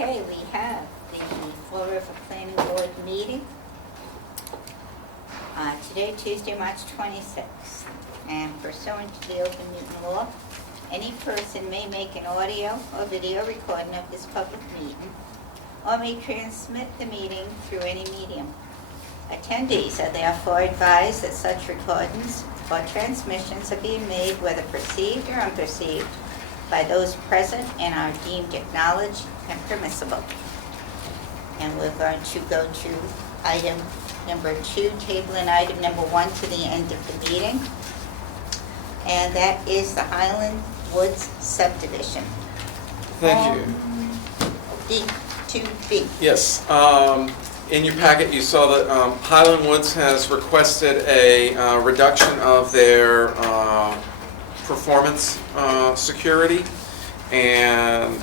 Okay, we have the Fall River Planning Board meeting today, Tuesday, March 26th. And pursuant to the open meeting law, any person may make an audio or video recording of this public meeting or may transmit the meeting through any medium. Attendees are therefore advised that such recordings or transmissions are being made, whether perceived or unperceived, by those present and are deemed acknowledged and permissible. And we're going to go to item number 2, tabling item number 1 to the end of the meeting. And that is the Highland Woods subdivision. Thank you. D2B. Yes, in your packet you saw that Highland Woods has requested a reduction of their performance security, and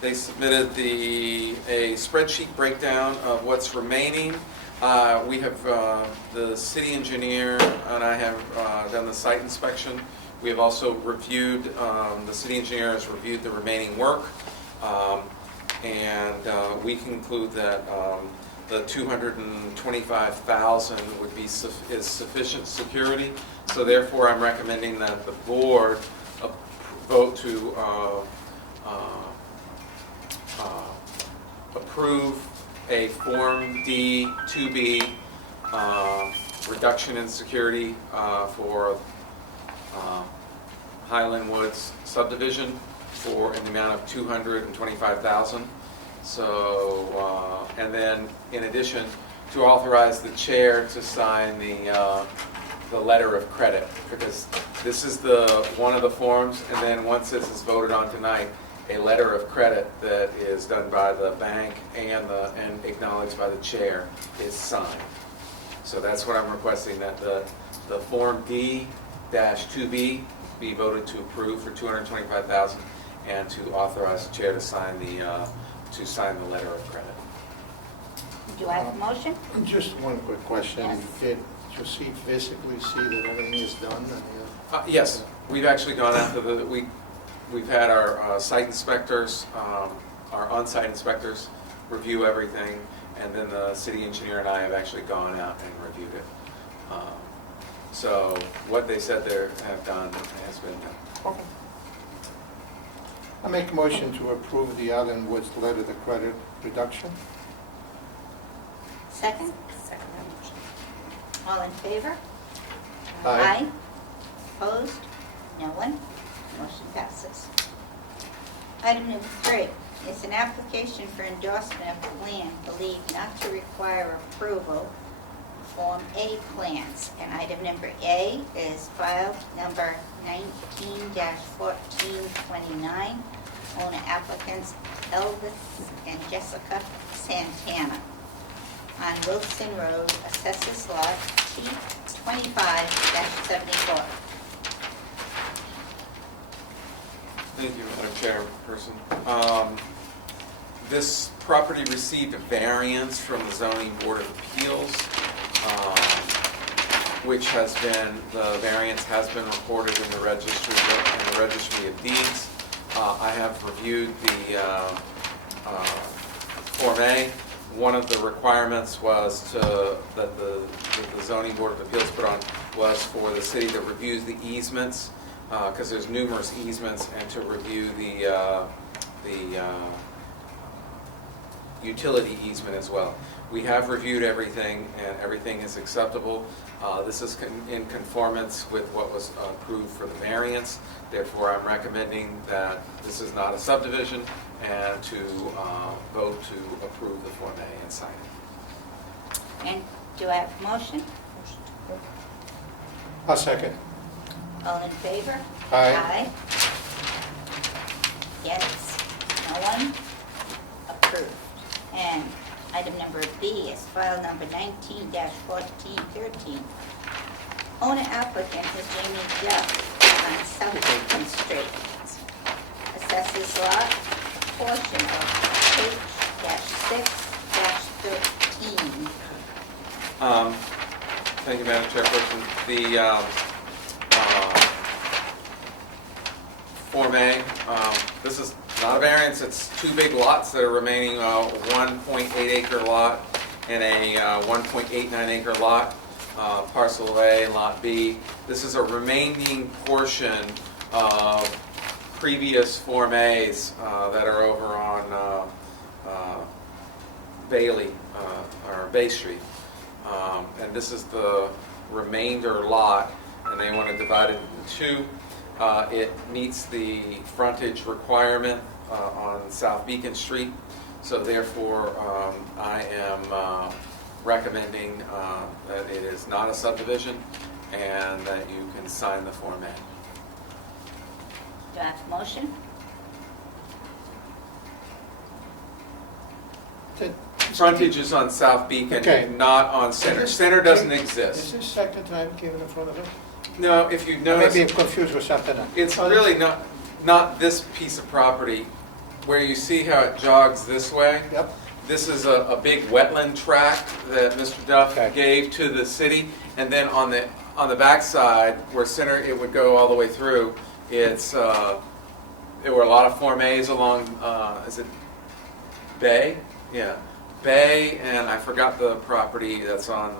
they submitted a spreadsheet breakdown of what's remaining. We have, the city engineer and I have done the site inspection. We have also reviewed, the city engineer has reviewed the remaining work, and we conclude that the $225,000 would be is sufficient security. So therefore, I'm recommending that the board vote to approve a Form D2B reduction in security for Highland Woods subdivision for an amount of $225,000. So, and then in addition, to authorize the chair to sign the letter of credit, because this is one of the forms, and then once this is voted on tonight, a letter of credit that is done by the bank and acknowledged by the chair is signed. So that's what I'm requesting, that the Form D-2B be voted to approve for $225,000, and to authorize the chair to sign the letter of credit. Do I have a motion? Just one quick question. Yes. Did you physically see that everything is done? Yes, we've actually gone out to we've had our site inspectors, our on-site inspectors review everything, and then the city engineer and I have actually gone out and reviewed it. So what they said they have done has been done. Okay. I make a motion to approve the Highland Woods letter of credit reduction. Second? Second motion. All in favor? Aye. Opposed? No one? Motion passes. Item number 3 is an application for endorsement of plan believed not to require approval, Form A plans. And item number A is file number 19-1429, owner applicants Elvis and Jessica Santana, on Wilson Road, assessors lot T25-74. Thank you, Madam Chairperson. This property received a variance from the Zoning Board of Appeals, which has been, the variance has been recorded in the registry of deeds. I have reviewed the Form A. One of the requirements was that the Zoning Board of Appeals put on was for the city to review the easements, because there's numerous easements, and to review the utility easement as well. We have reviewed everything, and everything is acceptable. This is in conformance with what was approved for the variance. Therefore, I'm recommending that this is not a subdivision, and to vote to approve the Form A and sign it. And do I have a motion? I'll second. All in favor? Aye. Yes. No one? Approved. And item number B is file number 19-1413. Owner applicant is Jamie Duff on South Beacon Street. Assesses lot, portion of H-6-13. Thank you, Madam Chairperson. The Form A, this is not a variance, it's two big lots that are remaining, 1.8 acre lot and a 1.89 acre lot, parcel A, lot B. This is a remaining portion of previous Form As that are over on Bailey, or Bay Street. And this is the remainder lot, and they want to divide it into two. It meets the frontage requirement on South Beacon Street, so therefore I am recommending that it is not a subdivision and that you can sign the Form A. Do I have a motion? Frontage is on South Beacon, Okay. not on Center. Center doesn't Is exist. this second time it came in front of us? No, if you Maybe notice, I'm confused with something else. it's really not this piece of property where you see how it jogs this way. Yep, This is a big wetland tract that Mr. Duff Okay. gave to the city, and then on the backside where Center, it would go all the way through. It's there were a lot of Form As along. Is it Bay? Yeah, Bay, and I forgot the property that's on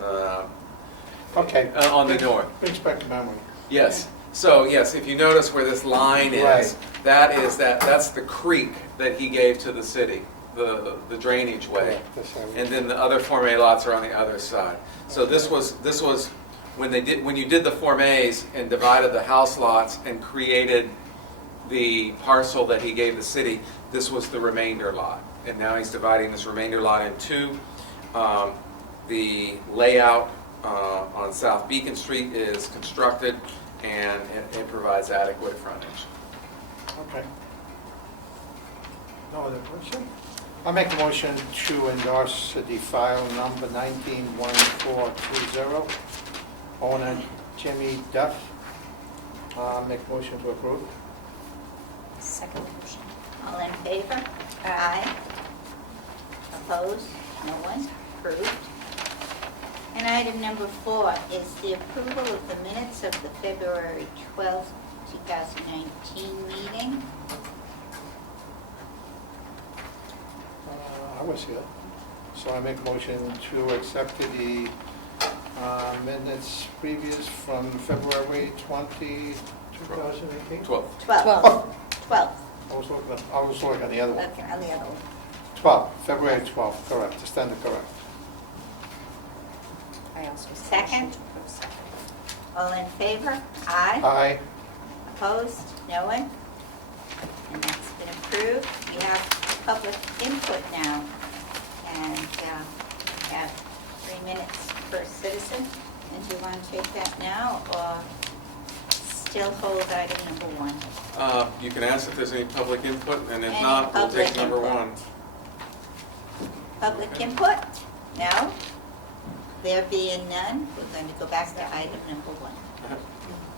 okay. on the north. Brings back to memory. Yes. So yes, if you notice where this line is, Right. that's the creek that he gave to the city, the drainage way. This area. And then the other Form A lots are on the other side. So this was when you did the Form As and divided the house lots and created the parcel that he gave the city, this was the remainder lot. And now he's dividing this remainder lot in two. The layout on South Beacon Street is constructed, and it provides adequate frontage. Okay. No other question? I'll make a motion to endorse the file number 191420, owner Jimmy Duff. Make a motion to approve. Second motion. All in favor? Aye. Opposed? No one? Approved. And item number 4 is the approval of the minutes of the February 12th, 2019 meeting. I was here. So I make a motion to accept the minutes previous from February 20, 2018? 12. 12th. Oh, 12th. I was looking on the other one. Okay, on the other one. 12, February 12th, correct, to stand correct. I also. Second? Second. All in favor? Aye. Aye. Opposed? No one? And that's been approved. We have public input now. And we have 3 minutes per citizen. And do you want to take that now or still hold item number 1? You can ask if there's any public input, and if Any not, we'll take public number input? 1. Public Okay. input? No? There being none, we're going to go back to item number 1.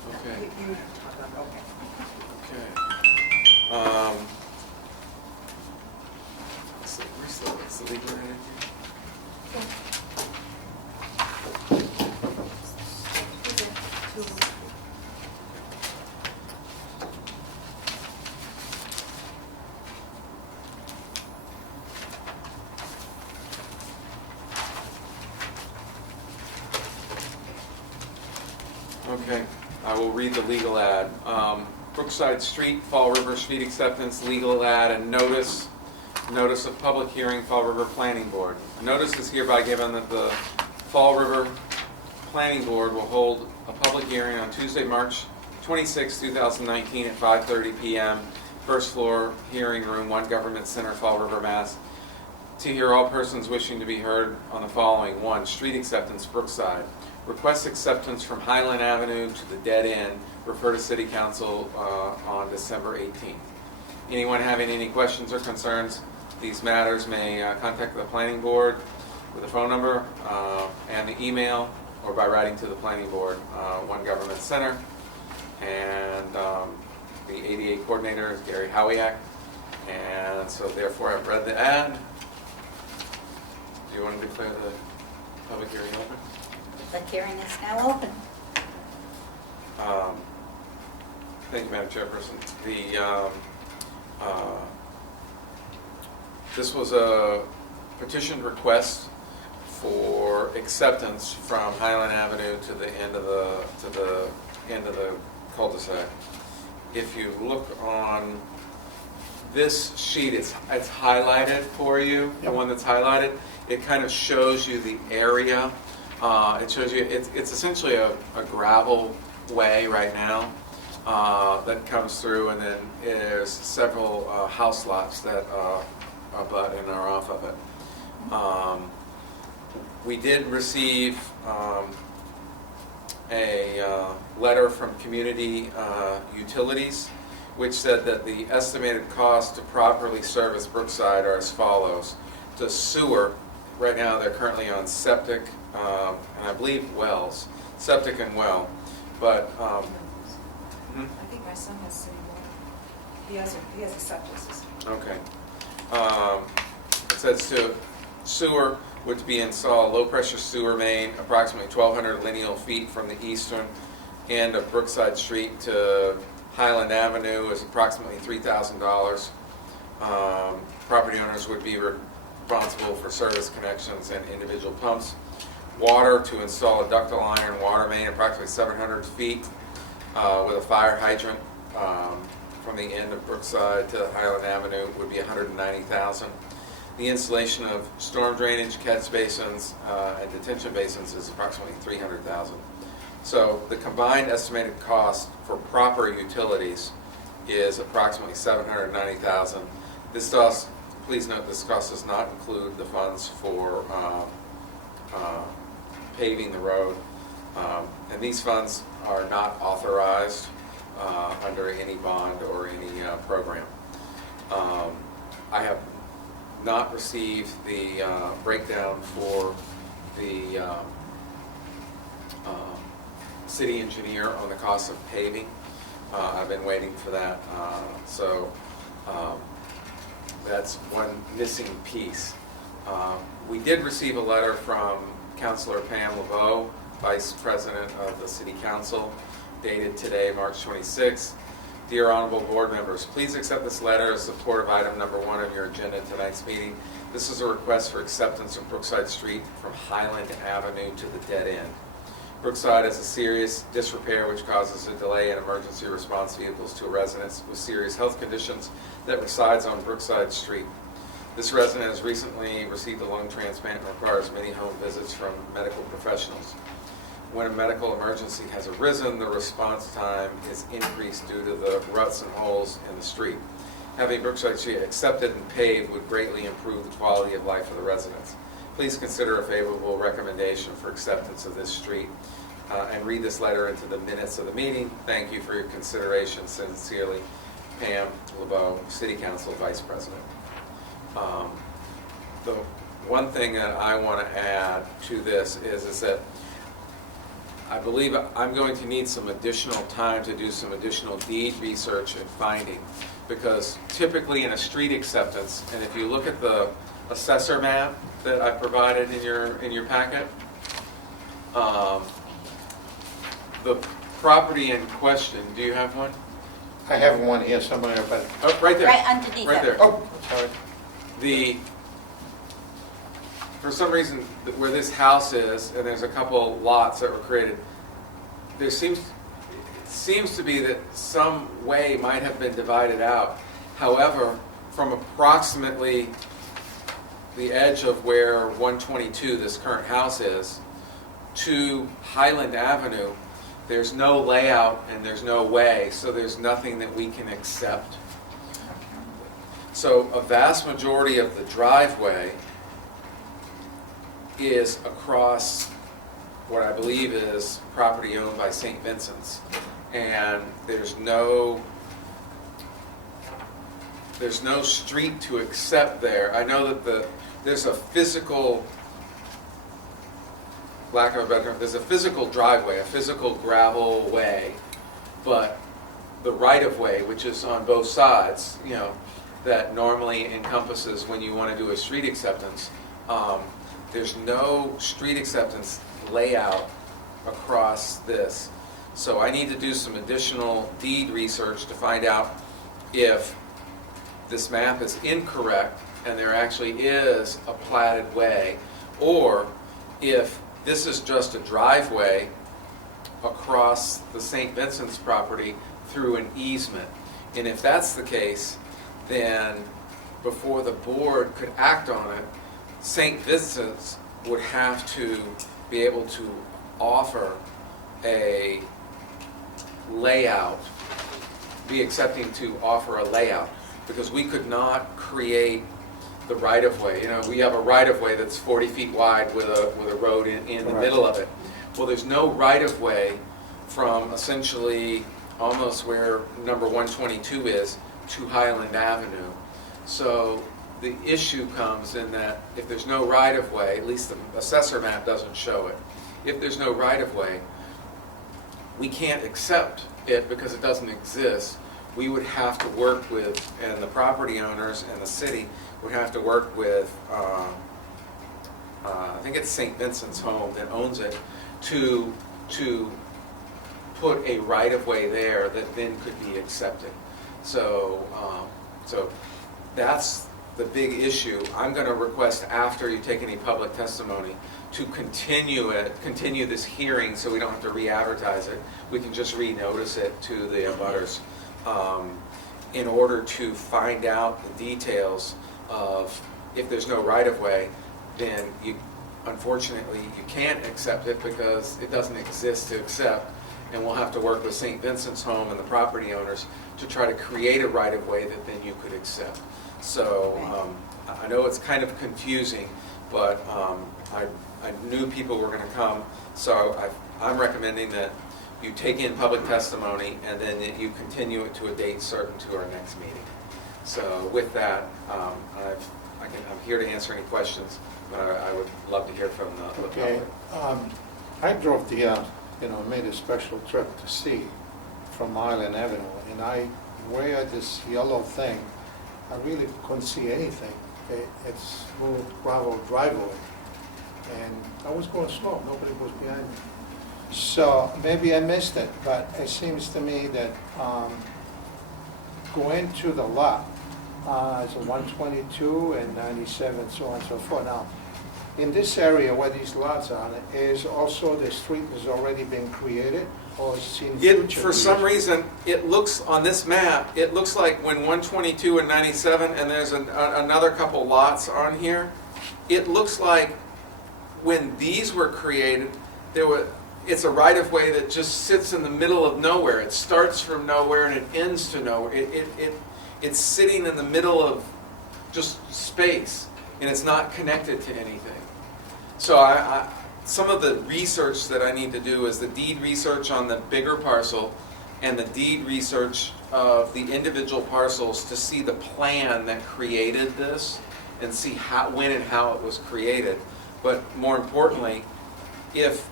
Okay, You talk about, okay. okay. Where's the legal ad here? Okay, I will read the legal ad. Brookside Street, Fall River Street Acceptance, legal ad and notice of public hearing, Fall River Planning Board. A notice is hereby given that the Fall River Planning Board will hold a public hearing on Tuesday, March 26, 2019 at 5:30 p.m. First floor, hearing room, 1 Government Center, Fall River, Mass. To hear all persons wishing to be heard on the following. 1, street acceptance, Brookside. Request acceptance from Highland Avenue to the dead end. Refer to City Council on December 18th. Anyone having any questions or concerns, these matters may contact the Planning Board with a phone number and the email, or by writing to the Planning Board, 1 Government Center. And the ADA coordinator is Gary Howiak. And so therefore I've read the ad. Do you want to declare the public hearing open? The hearing is now open. Thank you, Madam Chairperson. This was a petition request for acceptance from Highland Avenue to the end of the cul-de-sac. If you look on this sheet, it's highlighted for you, the Yep. one that's highlighted. It kind of shows you the area. It shows you, it's essentially a gravel way right now that comes through, and then there's several house lots that abut and are off of it. We did receive a letter from Community Utilities, which said that the estimated cost to properly service Brookside are as follows. To sewer, right now they're currently on septic, and I believe wells, septic and well, but, I think my son has city water. He has a septic system. okay. It says to sewer would be installed low-pressure sewer main approximately 1,200 lineal feet from the eastern end of Brookside Street to Highland Avenue is approximately $3,000. Property owners would be responsible for service connections and individual pumps. Water to install a ductile iron water main approximately 700 feet with a fire hydrant from the end of Brookside to Highland Avenue would be $190,000. The installation of storm drainage, catch basins, and detention basins is approximately $300,000. So the combined estimated cost for proper utilities is approximately $790,000. This does, please note, this cost does not include the funds for paving the road. And these funds are not authorized under any bond or any program. I have not received the breakdown for the city engineer on the cost of paving. I've been waiting for that, so that's one missing piece. We did receive a letter from Councilor Pam LeBeau, Vice President of the City Council, dated today, March 26th. Dear Honorable Board members, please accept this letter as support of item number 1 on your agenda at tonight's meeting. This is a request for acceptance of Brookside Street from Highland Avenue to the dead end. Brookside has a serious disrepair which causes a delay in emergency response vehicles to a resident with serious health conditions that resides on Brookside Street. This resident has recently received a lung transplant and requires many home visits from medical professionals. When a medical emergency has arisen, the response time is increased due to the ruts and holes in the street. Having Brookside Street accepted and paved would greatly improve the quality of life of the residents. Please consider a favorable recommendation for acceptance of this street and read this letter into the minutes of the meeting. Thank you for your consideration. Sincerely, Pam LeBeau, City Council Vice President. The one thing that I want to add to this is that I believe I'm going to need some additional time to do some additional deed research and finding, because typically in a street acceptance, and if you look at the assessor map that I provided in your packet, the property in question, do you have one? I have one here somewhere, but, Oh, right there. Right underneath Right it. there. oh, sorry. For some reason, where this house is, and there's a couple lots that were created, there seems to be that some way might have been divided out. However, from approximately the edge of where 122, this current house is, to Highland Avenue, there's no layout and there's no way, so there's nothing that we can accept. So a vast majority of the driveway is across what I believe is property owned by St. Vincent's. And there's no street to accept there. I know that there's a physical, lack of a better term, there's a physical driveway, a physical gravel way, but the right-of-way, which is on both sides, you know, that normally encompasses when you want to do a street acceptance, there's no street acceptance layout across this. So I need to do some additional deed research to find out if this map is incorrect and there actually is a platted way, or if this is just a driveway across the St. Vincent's property through an easement. And if that's the case, then before the board could act on it, St. Vincent's would have to be able to offer a layout, be accepting to offer a layout, because we could not create the right-of-way. You know, we have a right-of-way that's 40 feet wide with a road in the Correct. middle of it. Well, there's no right-of-way from essentially almost where number 122 is to Highland Avenue. So the issue comes in that if there's no right-of-way, at least the assessor map doesn't show it, if there's no right-of-way, we can't accept it because it doesn't exist. We would have to work with, and the property owners and the city would have to work with, I think it's St. Vincent's Home that owns it, to put a right-of-way there that then could be accepted. So, so that's the big issue. I'm going to request, after you take any public testimony, to continue this hearing so we don't have to re-advertise it. We can just renotice it to the abutters in order to find out the details of, if there's no right-of-way, then unfortunately you can't accept it because it doesn't exist to accept, and we'll have to work with St. Vincent's Home and the property owners to try to create a right-of-way that then you could accept. So I know it's kind of confusing, but I knew people were going to come, so I'm recommending that you take in public testimony and then that you continue it to a date certain to our next meeting. So with that, I'm here to answer any questions, but I would love to hear from the Okay, public. I drove the, made a special trip to see from Island Avenue, and where I this yellow thing, I really couldn't see anything. It's smooth gravel driveway, and I was going slow, nobody was behind me. So maybe I missed it, but it seems to me that going to the lot, it's a 122 and 97, so on and so forth. Now, in this area where these lots are, is also the street has already been created, or is it in future? For some years? reason, it looks, on this map, it looks like when 122 and 97, and there's another couple lots on here, it looks like when these were created, it's a right-of-way that just sits in the middle of nowhere. It starts from nowhere and it ends to nowhere. It's sitting in the middle of just space, and it's not connected to anything. So some of the research that I need to do is the deed research on the bigger parcel and the deed research of the individual parcels to see the plan that created this and see when and how it was created. But more importantly, if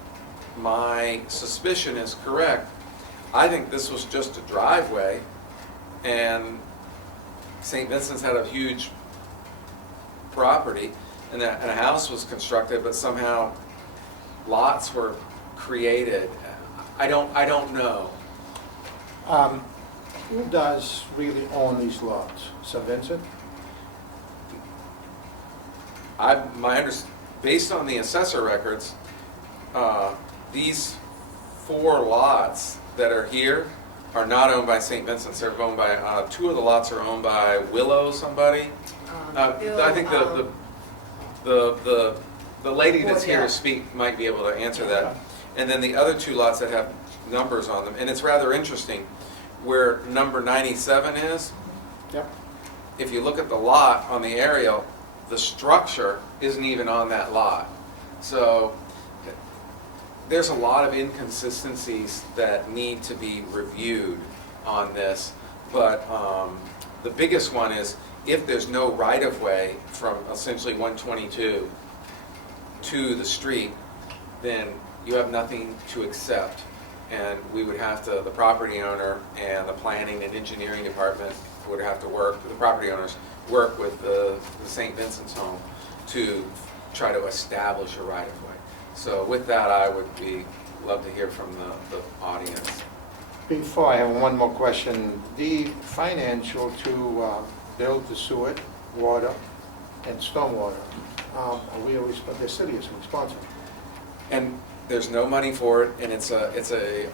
my suspicion is correct, I think this was just a driveway, and St. Vincent's had a huge property, and a house was constructed, but somehow lots were created. I don't know. Who does really own these lots? St. Vincent? Based on the assessor records, these 4 lots that are here are not owned by St. Vincent's. They're owned by, 2 of the lots are owned by Willow somebody. I think the lady that's here to speak might be able to answer that. And then the other 2 lots that have numbers on them. And it's rather interesting where number 97 is. Yep. If you look at the lot on the aerial, the structure isn't even on that lot. So there's a lot of inconsistencies that need to be reviewed on this. But the biggest one is, if there's no right-of-way from essentially 122 to the street, then you have nothing to accept. And we would have to, the property owner and the planning and engineering department would have to work, the property owners work with the St. Vincent's Home to try to establish a right-of-way. So with that, I would love to hear from the audience. Before, I have one more question. The financial to build the sewer, water, and stormwater, the city is responsible. And there's no money for it, and it's a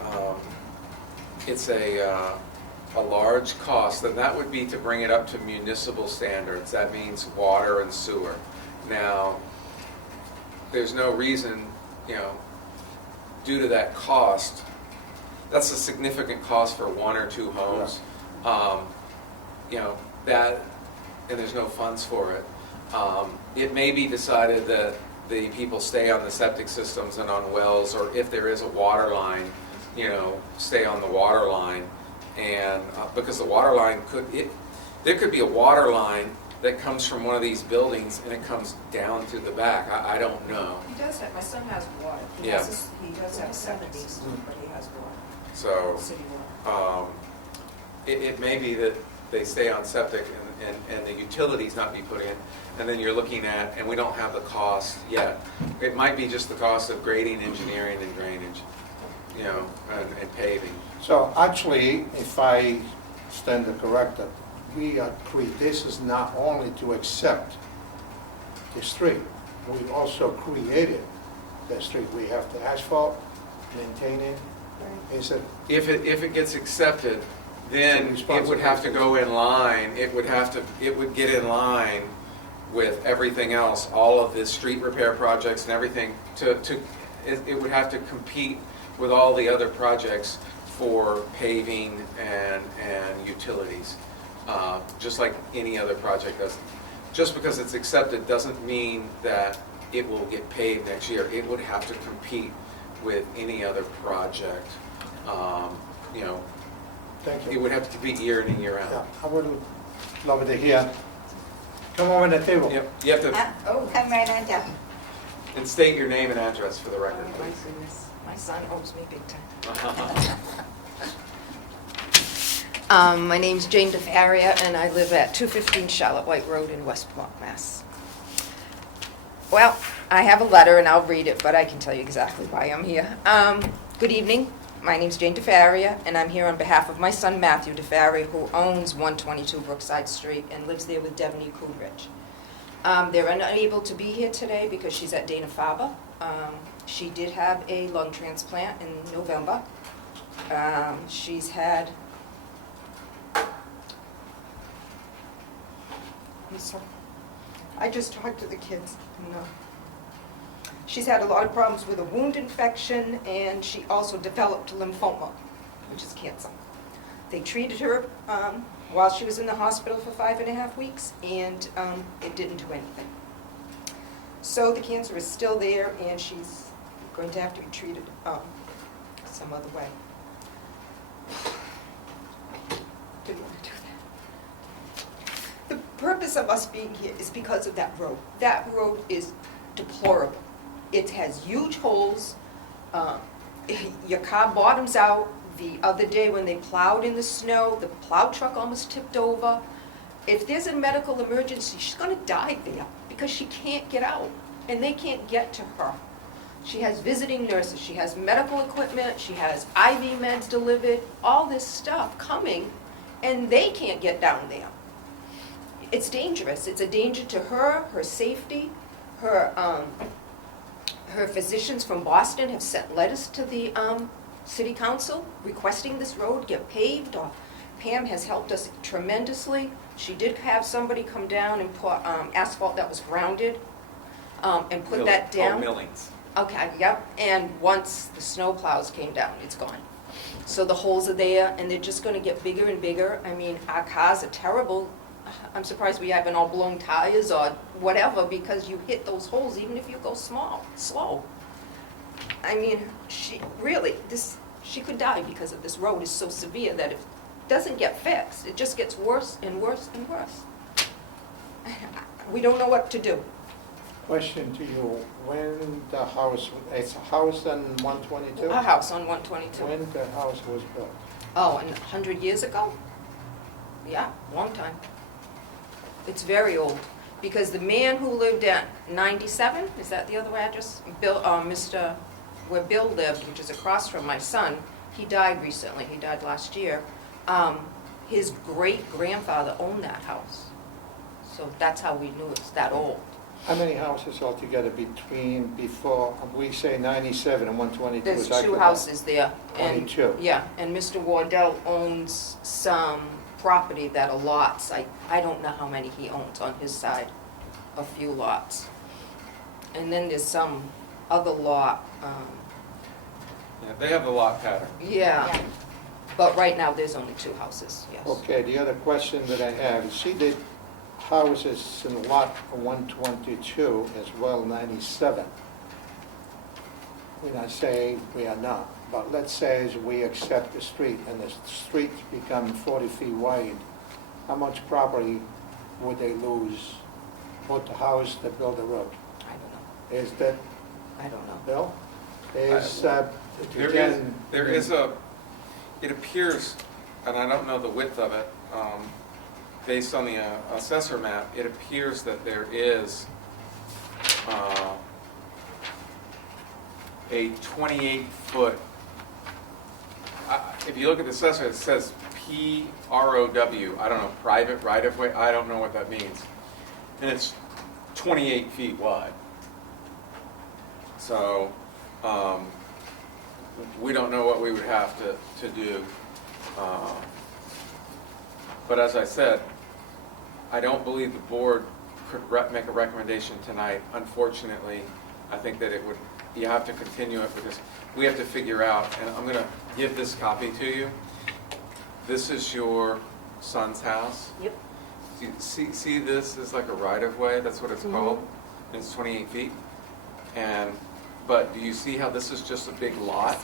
large cost, and that would be to bring it up to municipal standards. That means water and sewer. Now, there's no reason, due to that cost, that's a significant cost for one or two homes. That, and there's no funds for it. It may be decided that the people stay on the septic systems and on wells, or if there is a water line, stay on the water line. And because the water line there could be a water line that comes from one of these buildings and it comes down to the back. I don't know. He does have, my son has water. He Yeah. he does have septic system, but he has water, So city water. it may be that they stay on septic and the utilities not be put in, and then you're looking at, and we don't have the cost yet. It might be just the cost of grading, engineering, and drainage, and paving. So actually, if I stand corrected, this is not only to accept the street, we also created the street. We have the asphalt, maintain it. Is it, If it gets accepted, then it would have to go in line, it would get in line with everything else, all of the street repair projects and everything, it would have to compete with all the other projects for paving and utilities, just like any other project does. Just because it's accepted doesn't mean that it will get paved next year. It would have to compete with any other project. thank It you. would have to compete year in and year Yeah, out. I would love to hear. Come over the table. Yep, you have to, Come right on down. and state your name and address for the Oh, record, my please. goodness, my son owes me big time. My name's Jane DeFaria, and I live at 215 Charlotte White Road in Westport, Mass. Well, I have a letter, and I'll read it, but I can tell you exactly why I'm here. Good evening. My name's Jane DeFaria, and I'm here on behalf of my son Matthew DeFaria, who owns 122 Brookside Street and lives there with Devaney Coolidge. They're unable to be here today because she's at Dana-Farber. She did have a lung transplant in November. She's had... I'm sorry. I just talked to the kids. No. She's had a lot of problems with a wound infection, and she also developed lymphoma, which is cancer. They treated her while she was in the hospital for 5.5 weeks, and it didn't do anything. So the cancer is still there, and she's going to have to be treated some other way. Didn't want to do that. The purpose of us being here is because of that road. That road is deplorable. It has huge holes. Your car bottoms out. The other day when they plowed in the snow, the plow truck almost tipped over. If there's a medical emergency, she's going to die there because she can't get out, and they can't get to her. She has visiting nurses. She has medical equipment. She has IV meds delivered, all this stuff coming, and they can't get down there. It's dangerous. It's a danger to her, her safety. Her physicians from Boston have sent letters to the city council requesting this road get paved. Pam has helped us tremendously. She did have somebody come down and put asphalt that was grounded and put that down. Millings. Okay, yep, and once the snow plows came down, it's gone. So the holes are there, and they're just gonna get bigger and bigger. I mean, our cars are terrible. I'm surprised we haven't all blown tires or whatever, because you hit those holes even if you go slow. I mean, she could die because of this road is so severe that if it doesn't get fixed, it just gets worse and worse and worse. We don't know what to do. Question to you, when the house, it's a house on 122? Our house on 122. When the house was built? Oh, and 100 years ago? Yeah, long time. It's very old, because the man who lived at 97, is that the other address? Bill, where Bill lived, which is across from my son, he died recently, he died last year. His great-grandfather owned that house. So that's how we knew it's that old. How many houses altogether before, we say 97 and 122 There's is two occupied? houses there. and 22. Yeah, and Mr. Wardell owns some property that are lots. I don't know how many he owns on his side, a few lots. And then there's some other lot, Yeah, they have the lot pattern. yeah. But right now, there's only two houses, yes. Okay, the other question that I have, you see the houses in lot 122 as well 97. We're not saying we are not, but let's say we accept the street and the street become 40 feet wide, how much property would they lose, both the house that built the road? I don't know, Is that, I don't know. Bill? Is, There is a, it appears, and I don't know the width of it, based on the assessor map, it appears that there is a 28-foot, if you look at the assessor, it says PROW, I don't know, private right-of-way, I don't know what that means. And it's 28 feet wide. So, we don't know what we would have to do. But as I said, I don't believe the board could make a recommendation tonight. Unfortunately, I think that it would, you have to continue it because we have to figure out, and I'm going to give this copy to you. This is your son's house. Yep. You see this is like a right-of-way, that's what it's called. And it's 28 feet. But do you see how this is just a big lot?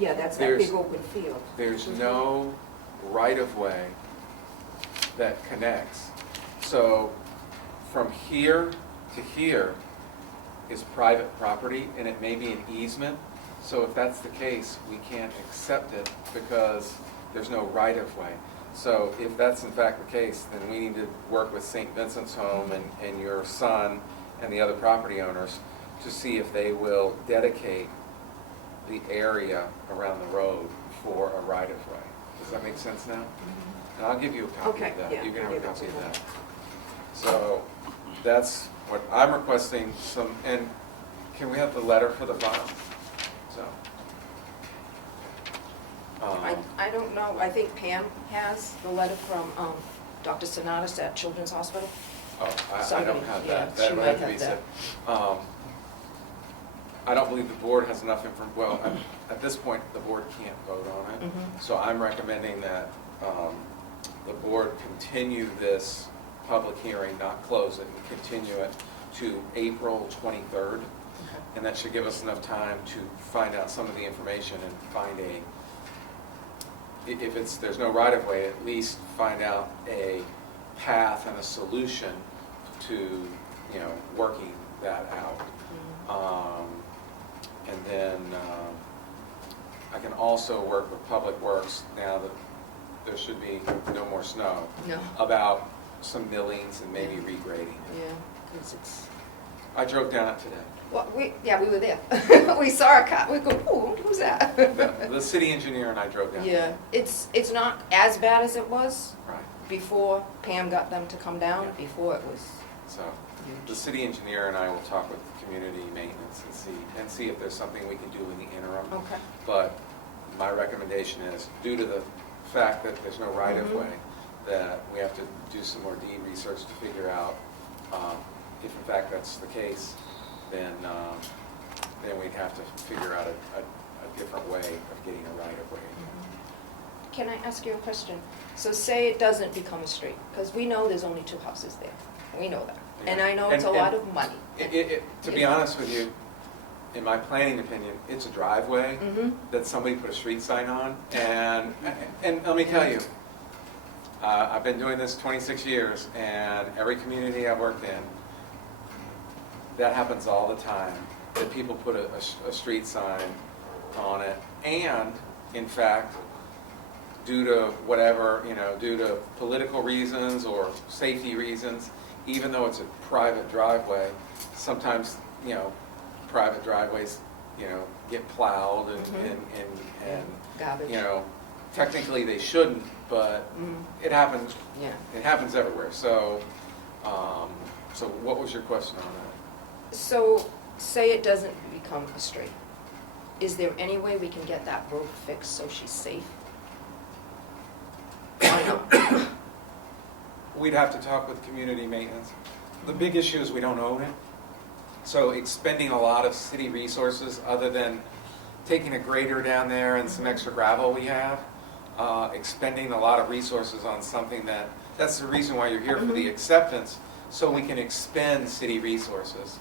Yeah, that's that There's- big open field. There's no right-of-way that connects. So from here to here is private property, and it may be an easement. So if that's the case, we can't accept it because there's no right-of-way. So if that's in fact the case, then we need to work with St. Vincent's Home and your son and the other property owners to see if they will dedicate the area around the road for a right-of-way. Does that make sense now? And I'll give you a copy Okay, of that. yeah, You can have a give it copy to of me. that. So that's what I'm requesting and can we have the letter for the file? So. I don't know, I think Pam has the letter from Dr. Sonatas at Children's Hospital. Oh, I Somebody- don't have yeah, that. she That would might have to be have said. that. I don't believe the board has enough information, well, at this point, the board can't vote on it. Mhm. So I'm recommending that the board continue this public hearing, not close it, and continue it to April 23rd. And that should give us enough time to find out some of the information and find if there's no right-of-way, at least find out a path and a solution to, working that out. And then I can also work with Public Works now that there should be no more snow, No. about some millings and maybe regrading. Yeah, because it's, I drove down it today. well, we were there. We saw a car, we go, oh, who's that? The city engineer and I drove down. Yeah, it's not as bad as it was Right, before Pam got them to come down, Yeah. before it was so the city engineer and I will talk with community maintenance and see if there's something we can do in the interim. Okay. But my recommendation is, due to the fact that there's no right-of-way, that we have to do some more deed research to figure out if in fact that's the case, then we'd have to figure out a different way of getting a right-of-way. Can I ask you a question? So say it doesn't become a street, because we know there's only two houses there. We know that. And I know it's a And- lot of money. To be honest with you, in my planning opinion, it's a driveway Mhm. that somebody put a street sign on, and let me tell you, I've been doing this 26 years, and every community I've worked in, that happens all the time, that people put a street sign on it, and, in fact, due to whatever, due to political reasons or safety reasons, even though it's a private driveway, sometimes, private driveways, get plowed and Garbage. technically they shouldn't, but Mhm. it happens, Yeah. it happens everywhere. So So what was your question on that? So, say it doesn't become a street. Is there any way we can get that road fixed so she's safe? Or no? We'd have to talk with community maintenance. The big issue is we don't own it. So expending a lot of city resources, other than taking a grader down there and some extra gravel we have, expending a lot of resources on something that's the reason why you're here for the acceptance, so we can expend city resources.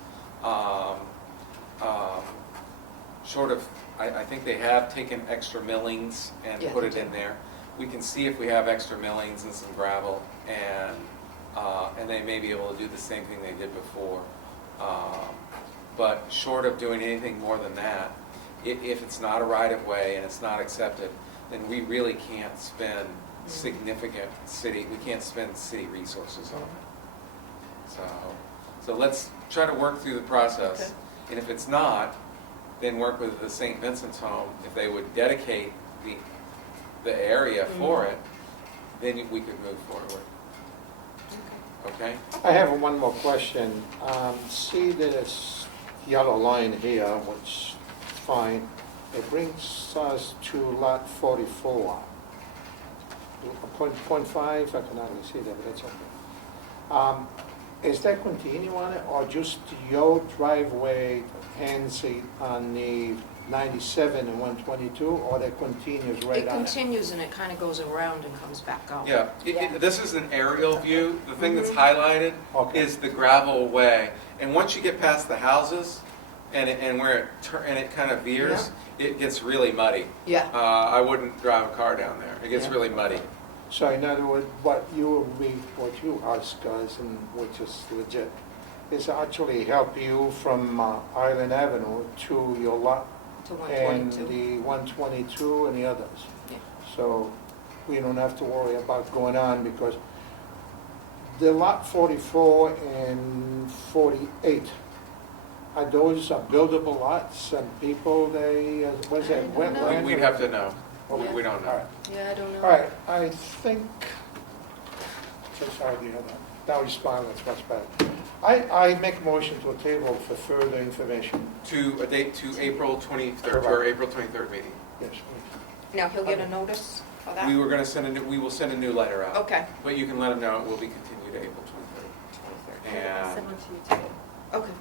Short of, I think they have taken extra millings and Yeah, put they it in do. there. We can see if we have extra millings and some gravel, and they may be able to do the same thing they did before. But short of doing anything more than that, if it's not a right-of-way and it's not accepted, then we really can't spend significant we can't spend city resources on it. So let's try to work through the process. Okay. And if it's not, then work with the St. Vincent's Home. If they would dedicate the area for it, then we could move forward. Okay? I have one more question. See this yellow line here, which is fine. It brings us to lot 44. Point 5, I can hardly see that, but that's okay. Is that continue on it, or just your driveway ends on the 97 and 122, or that continues right It on it? continues and it kind of goes around and comes back out. Yeah, this is an aerial view. The thing that's highlighted Okay. is the gravel way. And once you get past the houses and where it kind of veers, it gets really muddy. Yeah. I wouldn't drive a car down there. It gets Yeah. really muddy. So in other words, what you ask us, and which is legit, is actually help you from Island Avenue to your lot To and 122. the 122 and the others. Yeah. So we don't have to worry about going on, because the lot 44 and 48, are those buildable lots, and people, what's that, I don't know. wetland? We'd have to know. Oh, We don't All know. right. Yeah, I don't know. All right, I think, so sorry to hear that. Now he's smiling, it's much better. I make a motion to a table for further information. To a date to April 23rd, Correct. or April 23rd meeting. Yes, please. Now, he'll get a notice for that? We were going to we will send a new letter out. Okay. But you can let them know it will be continued to April 23rd. And Okay.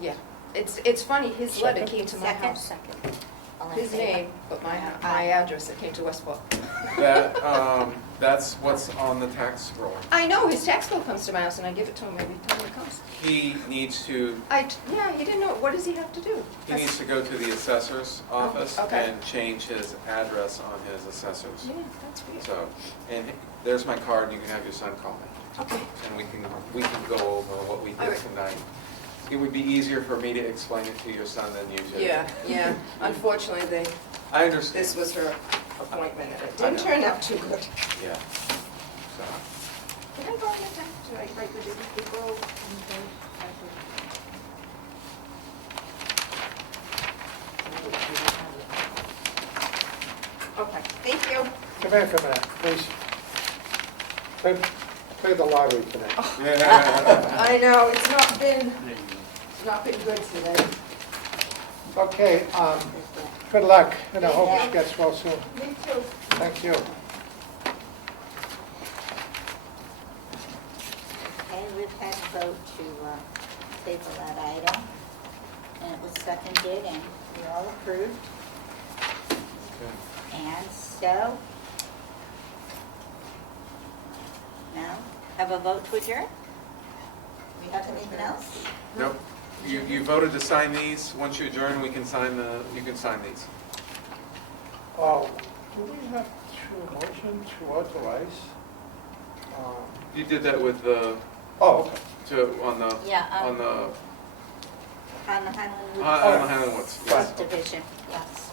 Yeah, it's funny, his letter Second? came to my Second? house. All in His favor? name, but my address, it came to Westport. that's what's on the tax roll. I know, his tax bill comes to my house and I give it to him every time it comes. He needs to Yeah, he didn't know, what does he have to do? He needs to go to the assessor's office okay. and change his address on his assessors. Yeah, that's weird. So, and there's my card, you can have your son call me, Okay. and we can go over what we All did right. tonight. It would be easier for me to explain it to your son than you to. Yeah, unfortunately, I understand. this was her appointment and it I didn't know. turn out too good. Yeah. So, Did I go on the time? Did I write the date before? Okay, thank you. Come back a minute, please. Play the lottery tonight. I know, it's not been good today. Okay, good luck, and I hope she gets well soon. Me too. Thank you. Okay, we've had a vote to table that item, and it was seconded, and we all approved. And so, now, have a vote to adjourn? We have anything else? Nope. You voted to sign these. Once you adjourn, you can sign these. Oh, do we have to motion to authorize? You did that with the, Oh, okay. on the On the Highland Highland Woods. Fine. Division, yes.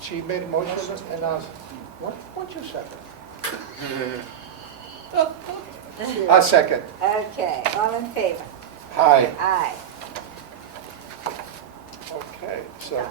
She made a motion, and I was, what's your second? A second. Okay, all in favor? Hi. Aye. Okay, so